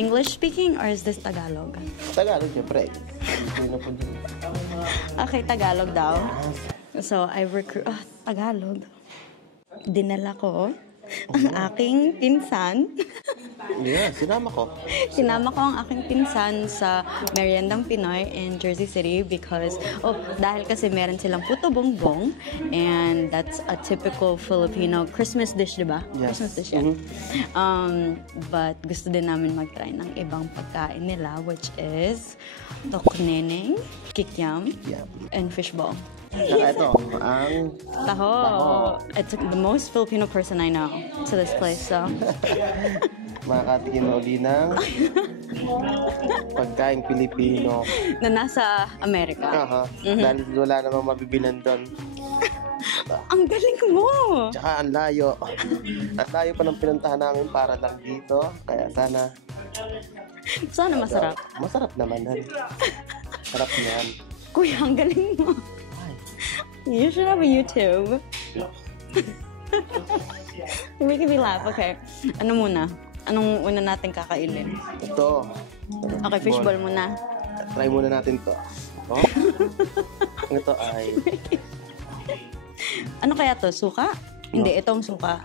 English speaking or is this Tagalog? Tagalog, syempre. Okay, Tagalog daw. So, Tagalog. Dinala ko ang aking pinsan. Yeah, sinama ko. Sinama ko ang aking pinsan sa Meriendang Pinoy in Jersey City because, dahil kasi meron silang puto bongbong and that's a typical Filipino Christmas dish, diba? Yes. Christmas dish, yeah. But gusto din namin mag-try ng ibang pagkain nila, which is tokneneng, kikiam, and fishball. Saka ito, ang Taho. It's the most Filipino person I know to this place, so. makakatikin na uli ng pagkain Pilipino. Na nasa Amerika. Aha. Dahil wala namang mabibilan doon. Ang galing mo! Tsaka ang layo. Ang layo pa ng pinuntahan namin para lang dito. Kaya sana masarap. Masarap naman. Sarap niyan. Kuya, ang galing mo. You should have a YouTube. You're making me laugh. Okay. Ano muna? Anong una natin kakainin? Ito. Okay, fishball muna. Try muna natin to. Oh? Ito ay... Ano kaya to? Suka? Hindi, itong suka.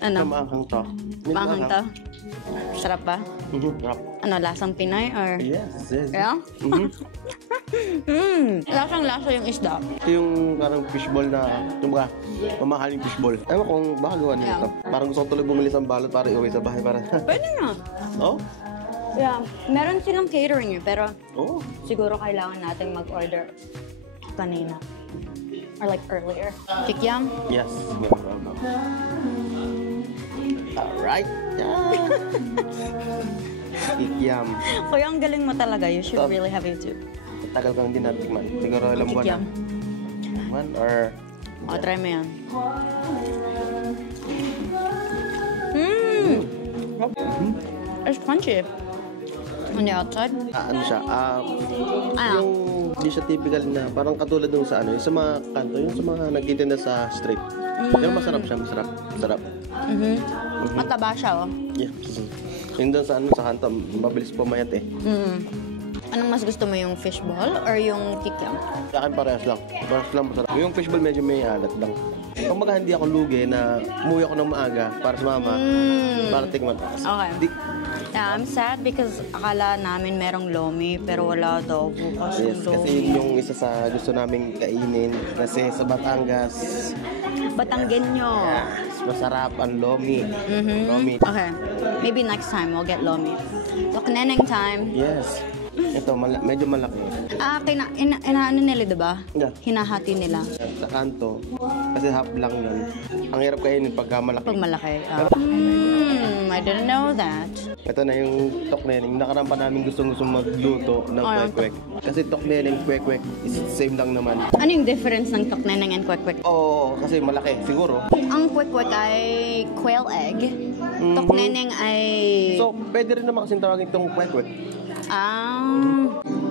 Ano? Maanghang to. Maanghang to? Sarap ba? Sarap. Ano, lasang Pinoy or? Yes. Yeah? Lasang-lasa yung isda. Ito yung parang fishball na tumaga. Mamahaling fishball. Ewan kung baka gawa nito. Parang gusto ko tuloy bumili sa balot para iuwi sa bahay para... Pwede nga. Oh? Yeah. Meron silang catering pero siguro kailangan nating mag-order kanina. Or like earlier. Kikiam? Yes. Alright. Kikiam. Kuya, ang galing mo talaga. You should really have YouTube. Tagal kang hindi natikman. Siguro ilang buwan na. One or... Try mo yan. It's crunchy. On the outside? Ano siya? Yung hindi siya typical na parang katulad nung sa ano, yung sa mga kanto, yung sa mga nagtitinda sa street. Pero masarap siya, masarap. Masarap. Mataba siya, oh. Yeah. Yung doon sa ano, sa kanto, mabilis pumayat eh. Anong mas gusto mo, yung fishball or yung kikiam? Sa akin parehas lang. Parehas lang masarap. Yung fishball medyo may alat lang. Kung baga hindi ako lugi na umuwi ako ng maaga para sa mama, para tikman. Okay. Yeah, I'm sad because akala namin merong lomi pero wala daw bukas yung Yes, lomi. kasi yun yung isa sa gusto naming kainin. Kasi sa Batangas, Batanggenyo. masarap ang lomi. Lomi. Okay. Maybe next time we'll get lomi. Tokneneng time. Yes. Ito, medyo malaki. Inaano nila, diba? Yeah. Hinahati nila. Sa kanto, kasi half lang yun. Ang hirap kainin pagka malaki. Pag malaki. I didn't know that. Ito na yung tokneneng. Nakaraan pa namin gustong magluto ng kwek-kwek. Kasi tokneneng, kwek-kwek is same lang naman. Ano yung difference ng tokneneng and kwek-kwek? Oo, kasi malaki, siguro. Ang kwek-kwek ay quail egg. Tokneneng ay... So, pwede rin naman kasing tawagin itong kwek-kwek.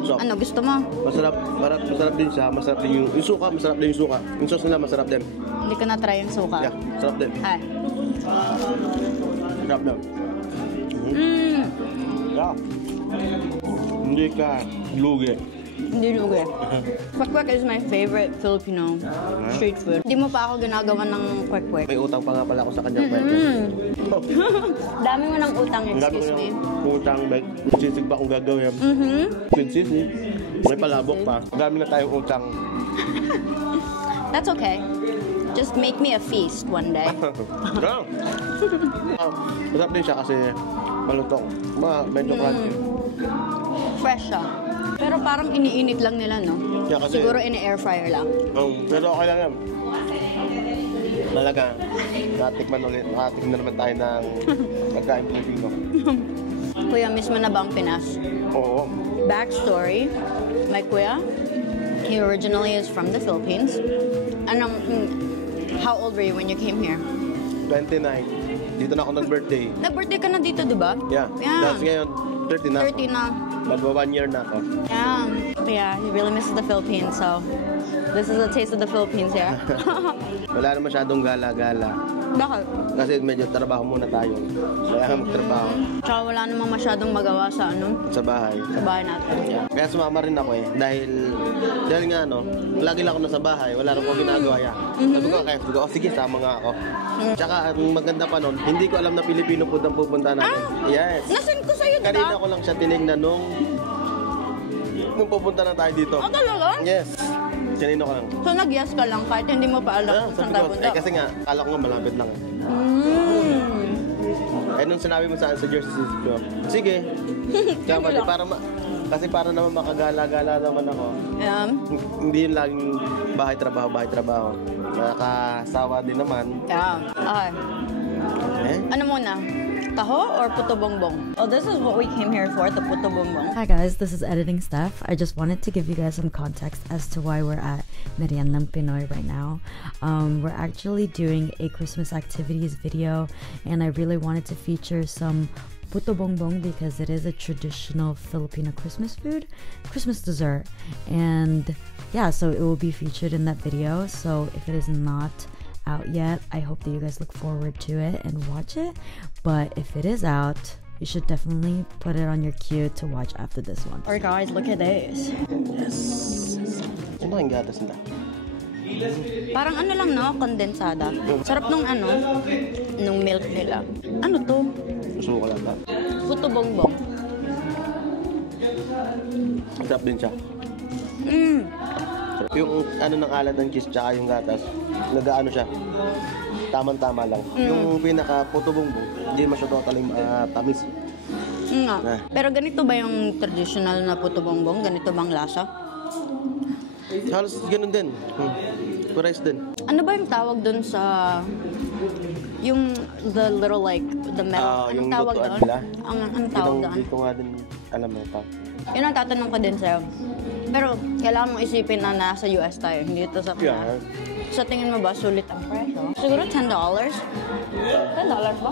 So, ano gusto mo? Masarap din siya. Masarap din yung suka, masarap din yung suka. Yung sauce nila, masarap din. Hindi ko na-try yung suka. Yeah, masarap din. Ay. Masarap din. Yeah. Hindi ka lugi. Hindi lugi. Kwek-kwek is my favorite Filipino street food. Hindi mo pa ako ginagawa ng kwek-kwek. May utang pa nga pala ako sa kanyang kwek-kwek. Dami mo ng utang, excuse me. Utang, sisig pa akong gagawin. With sisig. May palabok pa. Dami na tayong utang. That's okay. Just make me a feast one day. Masarap din siya kasi malutong. Medyo crunchy. Fresh siya. Pero parang iniinit lang nila, no? Yeah, kasi, siguro in-air fryer lang. Pero okay lang yan. Talaga, nakatikman na naman tayo ng pagkain Pilipino. Kuya, miss mo na ba ang Pinas? Oo. Backstory, my kuya, he originally is from the Philippines. How old were you when you came here? 29. Dito na ako nag-birthday. Nag-birthday ka na dito, diba? Yeah. Tapos ngayon, 30 na. 30 na. Magwa 1 year na ako. Yeah, he really misses the Philippines, so this is a taste of the Philippines, yeah. Wala na masyadong gala-gala. Bakit? Kasi medyo trabaho muna tayo. Kaya magtrabaho Tsaka wala namang masyadong magawa sa sa bahay. natin. Kaya sumama rin ako eh. Dahil nga lagi lang ako nasa bahay. Wala rin ako ginagawa ya. Sabi ko, sige, sama nga ako. Tsaka ang maganda pa nun, hindi ko alam na Pilipino food ang pupunta natin. Yes. Nasend ko sa'yo, diba? Kanina ko lang siya tinignan nung pupunta na tayo dito. Oh, talaga? Yes. Kanina ko lang. So, nag-yes ka lang kahit hindi mo pa alam kung saan tayo punta? Kasi nga, kala ko nga malapit lang. Nung sinabi mo sa Jersey City ko, sige. Kama di, kasi para naman makagala-gala naman ako. Yeah. Hindi yun laging bahay-trabaho. Nakakasawa din naman. Yeah. Okay. Ano muna? Taho or puto bongbong? Oh, this is what we came here for, the puto bongbong. Hi guys, this is Editing Steph. I just wanted to give you guys some context as to why we're at Meriendang Pinoy right now. We're actually doing a Christmas activities video, and I really wanted to feature some puto bongbong because it is a traditional Filipino Christmas food, Christmas dessert. And yeah, so it will be featured in that video. So if it is not out yet, I hope that you guys look forward to it and watch it. But if it is out, you should definitely put it on your queue to watch after this one. Alright guys, look at this. Yes. Ano ang gatas nila? Parang ano lang, no? Kondensada. Sarap nung nung milk nila. Ano to? Suko lang ba? Puto bongbong. Sarap din siya. Yung ng alat ng cheese tsaka yung gatas, nagaano siya. Tamang-tama lang. Yung pinaka puto bongbong, hindi masyado tamis. Nga. Pero ganito ba yung traditional na puto bongbong? Ganito bang lasa? Halos ganun din. Rice din. Ano ba yung tawag dun sa yung the little like the metal? Anong yung tawag lutuan doon? nila? Ang tawag doon? Dito nga din alam mo pa. Yun ang tatanong ko din sa'yo. Pero kailangan mong isipin na nasa US tayo, hindi ito sa Pinas. Yeah. Sa tingin mo ba sulit ang presyo? Siguro $10? $10 ba?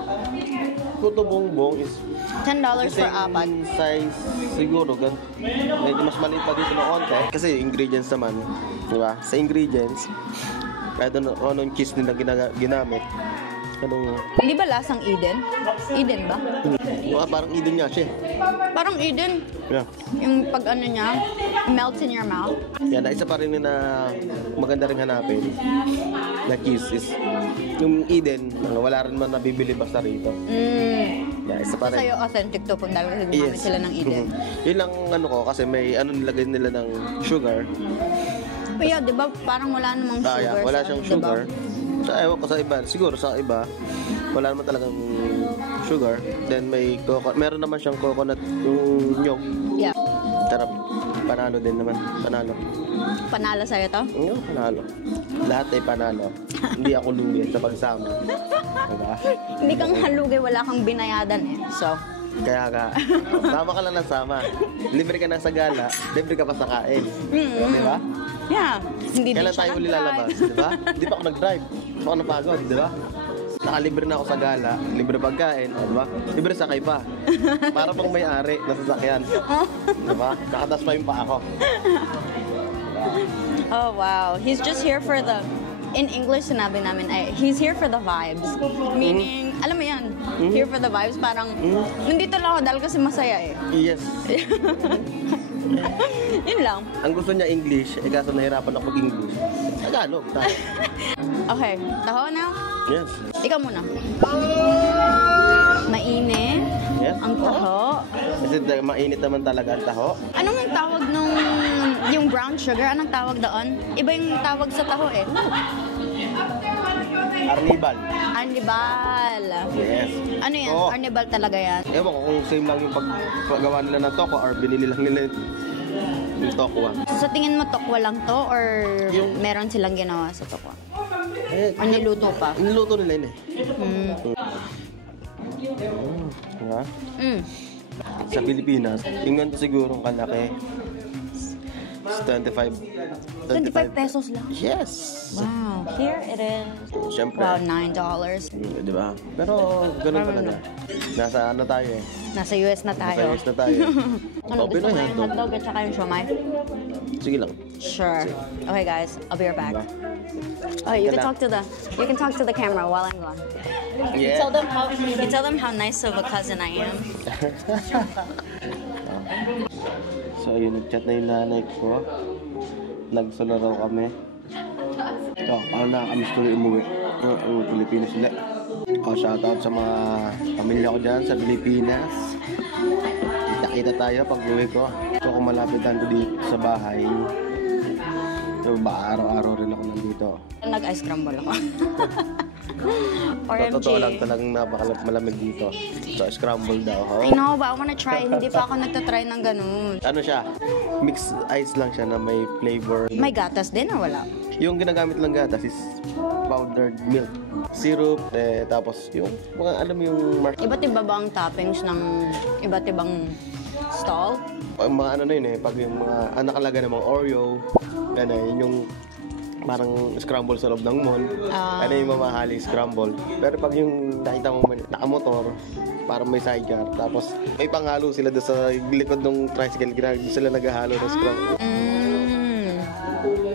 Puto bongbong is $10 for apat. size siguro medyo mas maliit pa dito ng konti kasi ingredients naman, di ba? Sa ingredients kahit anong cheese nila ginamit. Hindi ba lasang Eden? Eden ba? Parang Eden nga siya. Parang Eden. Yeah. Yung pag niya, melts in your mouth. Yan, isa pa rin na maganda rin hanapin na cheese is yung Eden, wala rin man nabibili basta rito. Yeah, isa pa rin. Sa'yo authentic to kung dahil gumamit sila ng Eden. Yun lang ko kasi may nilagay nila ng sugar. Kaya, di ba, parang wala namang sugar. Wala siyang sugar. Sa ewan ko sa iba, siguro sa iba, wala naman talagang sugar. Then may meron naman siyang coconut yung nyog. Yeah. Sarap. Panalo din naman. Panalo sa'yo to? Oo, panalo. Lahat ay panalo. Hindi ako lugi sa pagsama. Diba? Hindi kang halugay, wala kang binayadan eh. So, Kaya sama ka lang ng sama. Libre ka na sa gala, libre ka pa sa kain. Diba? yeah. Hindi Kailan tayo uli lalabas, di ba? Di pa ako nag-drive. Di pa ako napagod, di ba? Nakalibre na ako sa gala, libre pagkain, di ba? Libre sakay pa. Para pang may-ari na sasakyan. Di ba? Nakatas pa yung pa ako. Oh, wow. He's just here for the... In English, sinabi namin, he's here for the vibes. Meaning, alam mo yan, here for the vibes. Parang, nandito lang ako dahil kasi masaya eh. Yes. Yun lang. Ang gusto niya English, kaso nahirapan ako English. Tagalog, tayo. Okay, taho na. Yes. Ikaw muna. Mainit. Yes. Ang taho. Kasi mainit naman talaga ang taho. Anong ang tawag nung yung brown sugar? Anong tawag doon? Iba yung tawag sa taho eh. Arnibal. Arnibal. Yes. Ano yan? Oo. Arnibal talaga yan. Ewan ko kung same lang yung paggawa nila ng tokwa or binili lang nila yung tokwa. Sa tingin mo tokwa lang to or meron silang ginawa sa tokwa? O niluto pa? Niluto nila yun eh. Diba? Sa Pilipinas, yung ganito siguro kalaki. It's 25. 25 pesos lang. Yes. Wow. Here it is. Siyempre. Wow, $9. Di ba? Pero ganun talaga. Nasa ano tayo eh. Nasa US na Nasa tayo. US na tayo. Ano, Oh, gusto mo Pinoy yung hotdog. hotdog at saka yung siomay? Sige lang. Sure. Okay, guys, I'll be right back. Diba? Oh, you can Ganda. talk to the camera while I'm gone. Yeah. You tell them how nice of a cousin I am. So ayun, nag-chat na yung nanay ko. Nagsalo raw kami. So, paano na kami tuloy umuwi? Ang Pilipinas ulit. Shoutout sa mga pamilya ko dyan sa Pilipinas. Kita-kita tayo pag uwi ko. So kung malapitan ko dito sa bahay, so ba araw-araw rin ako nandito. Nag-ice crumble ako. So, totoo lang talagang napakalamig dito. So scramble daw. I know, but I wanna try. Hindi pa ako nagtatry ng ganun. Ano siya? Mixed ice lang siya na may flavor. May gatas din or wala? Yung ginagamit lang gatas is powdered milk, syrup, tapos yung mga alam mo yung Iba't iba ba ang toppings ng iba't ibang stall? mga ano na yun eh, pag yung mga nakalagay ng mga Oreo, gano'n, yung parang scramble sa loob ng mall, ano yung mamahaling scramble. Pero pag yung nakita mo nakamotor, parang may sidecar, tapos may panghalo sila doon sa likod ng tricycle, doon sila naghahalo ng scramble.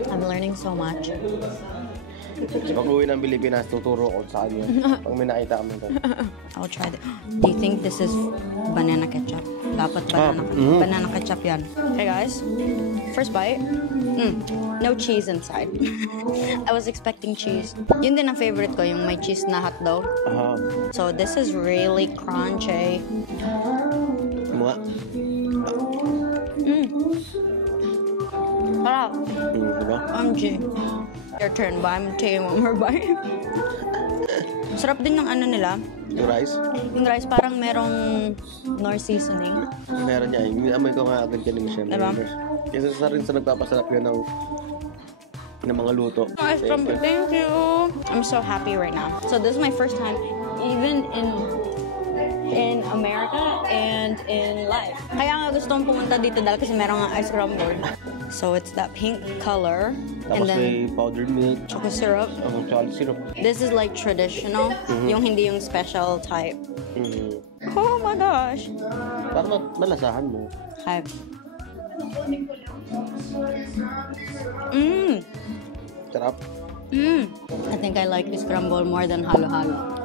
I'm learning so much. Pag uwi ng Pilipinas, tuturo ko sa kanya. Pag may nakita kami doon. I'll try that. Do you think this is banana ketchup? Dapat banana ketchup yan. Hey guys, first bite. No cheese inside. I was expecting cheese. Yun din ang favorite ko, yung may cheese na hotdog. So this is really crunchy. Mga? Sarap. Diba? Crunchy. Your turn ba? I'm taking one more bite. Sarap din ng ano nila. Yung rice? Yung rice parang merong nor seasoning. Meron niya. Yung amoy ko nga agad kanina siya. Diba? Isa sa rin sa nagpapasarap yun ng mga luto. Thank you. I'm so happy right now. So this is my first time even in America and in life. Kaya nga gusto kong pumunta dito dahil kasi merong ice cream board. So it's that pink color. Tapos And then may powdered milk. chocolate syrup. Chocolate syrup. This is like traditional. Yung hindi yung special type. Oh my gosh. Para malasahan mo. Hi. Sarap. I think I like this crumble more than halo-halo.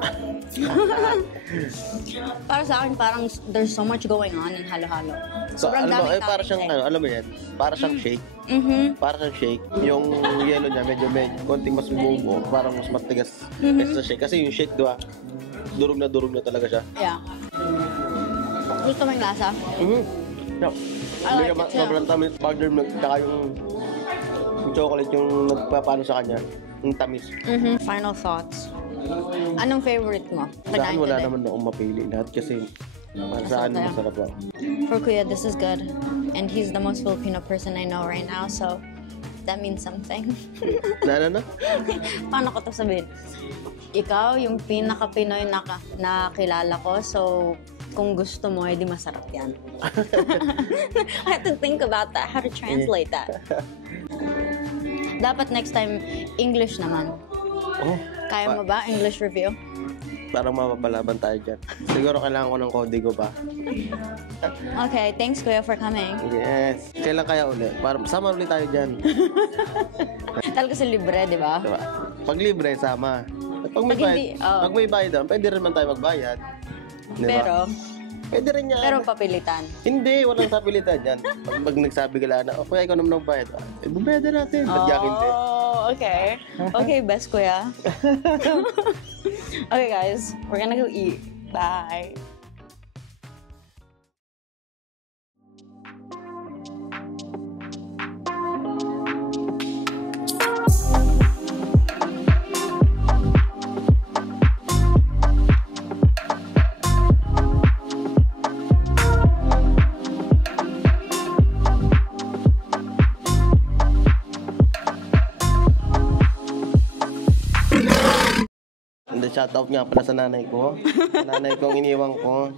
Para sa akin, parang there's so much going on in halo-halo. So, Sobrang alam mo, daming para siyang, toppings alam mo yan, para siyang shake. Para siyang shake. Yung yellow niya, medyo konting mas buo, parang mas matigas kaysa sa shake. Kasi yung shake, diba, durog na talaga siya. Yeah. Gusto mo yung lasa? No. I like it too. Sobrang tamis, powdered milk, tsaka yung chocolate yung nagpapano sa kanya, yung tamis. Final thoughts. Anong favorite mo? Sa akin, wala naman akong mapili lahat kasi para sa akin, masarap lang. For Kuya, this is good. And he's the most Filipino person I know right now, so that means something. Na? Paano ko to sabihin? Ikaw, yung pinaka-Pinoy na kilala ko, so kung gusto mo, edi masarap yan. I have to think about that, how to translate that. Dapat next time, English naman. Oh, Kaya mo ba, English review? parang mapapalaban tayo dyan. Siguro kailangan ko ng kodigo pa. Okay, thanks Kuya for coming. Yes. Kailan kaya ulit? Sama ulit tayo dyan. Tal kasi libre, di ba? Diba? Pag libre, sama. Pag may Pag hindi, bayad, pag may bayad naman, pwede rin man tayo magbayad. Diba? Pero, pwede rin yan. pero papilitan. Hindi, walang sapilitan dyan. Pag nagsabi ka lang na, kuya, ikaw naman magbayad. Bubayad na natin. Ba't yakin din? Oh, okay. Okay, best Kuya. Okay guys, we're gonna go eat. Bye. And shoutout nga pala sa nanay ko. Sa nanay kong iniwang ko.